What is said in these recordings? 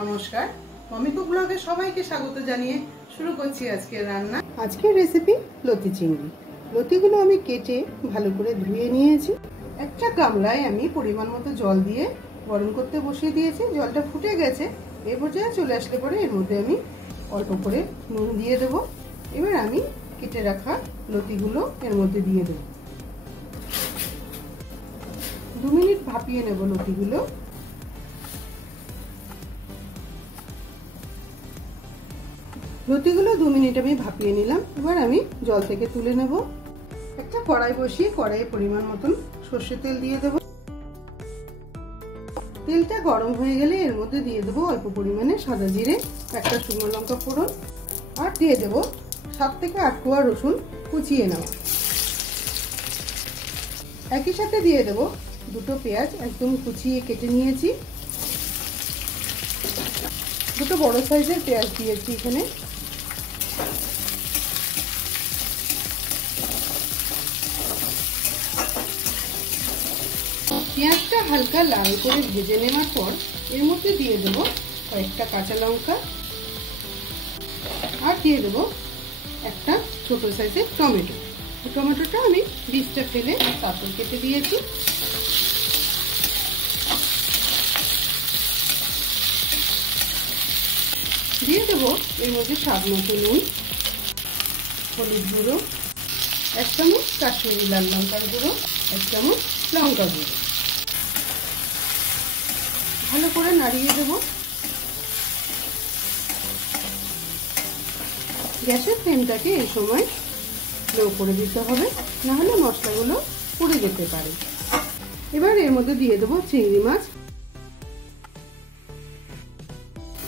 নমস্কার, mummy cook ব্লগে সবাইকে স্বাগত জানিয়ে শুরু করছি আজকের রান্না। আজকের রেসিপি লতি চিংড়ি। লতিগুলো আমি কেটে ভালো করে ধুয়ে নিয়েছি। একটা গামলায় আমি পরিমাণ মতো জল দিয়ে গরম করতে বসিয়ে দিয়েছি। জলটা ফুটে গেছে। এই পর্যায়ে চলে আসলে পরে এর মধ্যে আমি অল্প করে নুন দিয়ে দেব। এবার আমি কেটে রাখা লতিগুলো এর মধ্যে দিয়ে দেব। 2 মিনিট ভাপিয়ে নেব লতিগুলো। লতিগুলো 2 মিনিট আমি ভাপিয়ে নিলাম। এবার আমি জল থেকে তুলে নেব। একটা কড়াই বসিয়ে কড়াইয়ে পরিমাণ মতন সর্ষের তেল দিয়ে দেব। তেলটা গরম হয়ে গেলে এর মধ্যে দিয়ে দেবো অল্প পরিমাণে সাদা জিরে, একটা শুকনো লঙ্কা ফোড়ন, আর দিয়ে দেব 7 থেকে 8 কোয়া রসুন কুচিয়ে নেওয়া। একই সাথে দিয়ে দেব 2টো পেঁয়াজ একদম কুচিয়ে কেটে নিয়েছি। 2টো বড় সাইজের পেঁয়াজ দিয়েছি এখানে। পেঁয়াজটা হালকা লাল করে ভেজে নেওয়ার পর এর মধ্যে দিয়ে দেব কয়েকটা কাঁচা লঙ্কা, আর দিয়ে দেব একটা ছোট সাইজের টমেটো। টমেটোটা আমি বীজটা ফেলে তারপর কেটে দিয়েছি। দিয়ে দেব এর মধ্যে স্বাদ মতো নুন, হলুদ গুঁড়ো 1 চামচ, কাশ্মীরি লাল লঙ্কার গুঁড়ো 1 চামচ, লঙ্কা গুঁড়ো। ভালো করে নাড়িয়ে দেব। গ্যাসের ফ্লেমটাকে এই সময় লো করে দিতে হবে, না হলে মশলাগুলো পুড়ে যেতে পারে। এবার এর মধ্যে দিয়ে দেবো চিংড়ি মাছ।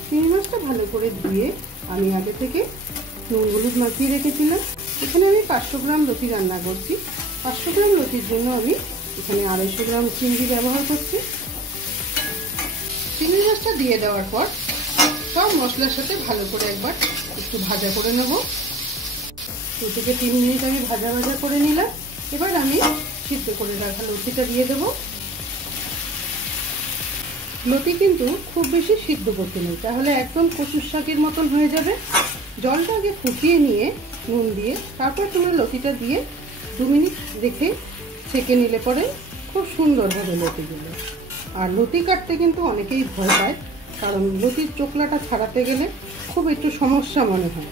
চিংড়ি মাছটা ভালো করে ধুয়ে আমি আগে থেকে নুন হলুদ মাখিয়ে রেখেছিলাম। এখানে আমি 500 গ্রাম লতি রান্না করছি। 500 গ্রাম লতির জন্য আমি এখানে 250 গ্রাম চিংড়ি ব্যবহার করছি। চিংড়ি মাছটা দিয়ে দেওয়ার পর সব মশলার সাথে ভালো করে একবার একটু ভাজা করে নেব। 2 থেকে 3 মিনিট আমি ভাজা করে নিলাম। এবার আমি সিদ্ধ করে রাখা লতিটা দিয়ে দেব। লতি কিন্তু খুব বেশি সিদ্ধ করতে নেই, তাহলে একদম কচুর শাকের মতন হয়ে যাবে। জলটা আগে ফুটিয়ে নিয়ে নুন দিয়ে তারপর তোমরা লতিটা দিয়ে 2 মিনিট রেখে ছেঁকে নিলে পরে খুব সুন্দর হবে লতিগুলো। আর লতি কাটতে কিন্তু অনেকেই ভয় পায়, কারণ লতির চোকলাটা ছাড়াতে গেলে খুব একটু সমস্যা মনে হয়।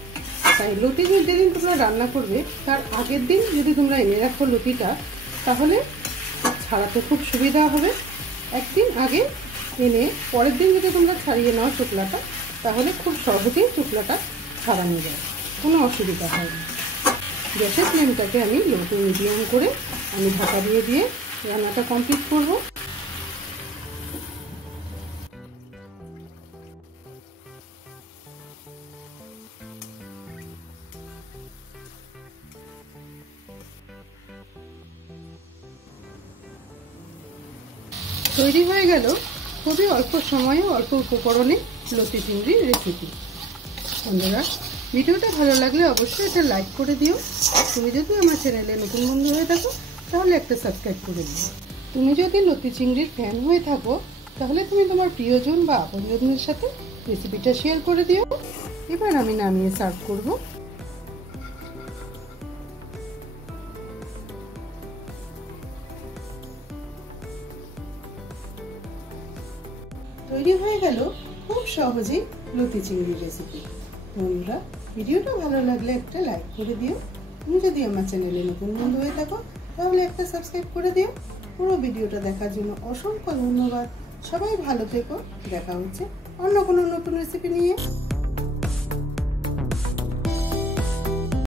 তাই লতি যেদিন তোমরা রান্না করবে তার আগের দিন যদি তোমরা এনে রাখো লতিটা, তাহলে ছাড়াতে খুব সুবিধা হবে। একদিন আগে এনে পরের দিন যদি তোমরা ছাড়িয়ে নাও চোকলাটা, তাহলে খুব সহজেই চোকলাটা ছাড়ানো যায়, কোনো অসুবিধা হয় না। গ্যাসের ফ্লেমটাকে আমি লো টু মিডিয়াম করে আমি ঢাকা দিয়ে রান্নাটা কমপ্লিট করব। তৈরি হয়ে গেল খুবই অল্প সময়ে অল্প উপকরণে লতি চিংড়ির রেসিপি। বন্ধুরা, ভিডিওটা ভালো লাগলে অবশ্যই একটা লাইক করে দিও। তুমি যদি আমার চ্যানেলে নতুন বন্ধু হয়ে থাকো তাহলে একটা সাবস্ক্রাইব করে দিও। তুমি যদি লতি চিংড়ির ফ্যান হয়ে থাকো তাহলে তুমি তোমার প্রিয়জন বা আপনজনদের সাথে রেসিপিটা শেয়ার করে দিও। এবার আমি নামিয়ে সার্ভ করব। তৈরি হয়ে গেল খুব সহজেই লতি চিংড়ির রেসিপি। বন্ধুরা, ভিডিওটা ভালো লাগলে একটা লাইক করে দিও। তুমি যদি আমার চ্যানেলে নতুন বন্ধু হয়ে থাকো তাহলে একটা সাবস্ক্রাইব করে দিও। পুরো ভিডিওটা দেখার জন্য অসংখ্য ধন্যবাদ। সবাই ভালো থেকো। দেখা হচ্ছে অন্য কোনো নতুন রেসিপি নিয়ে।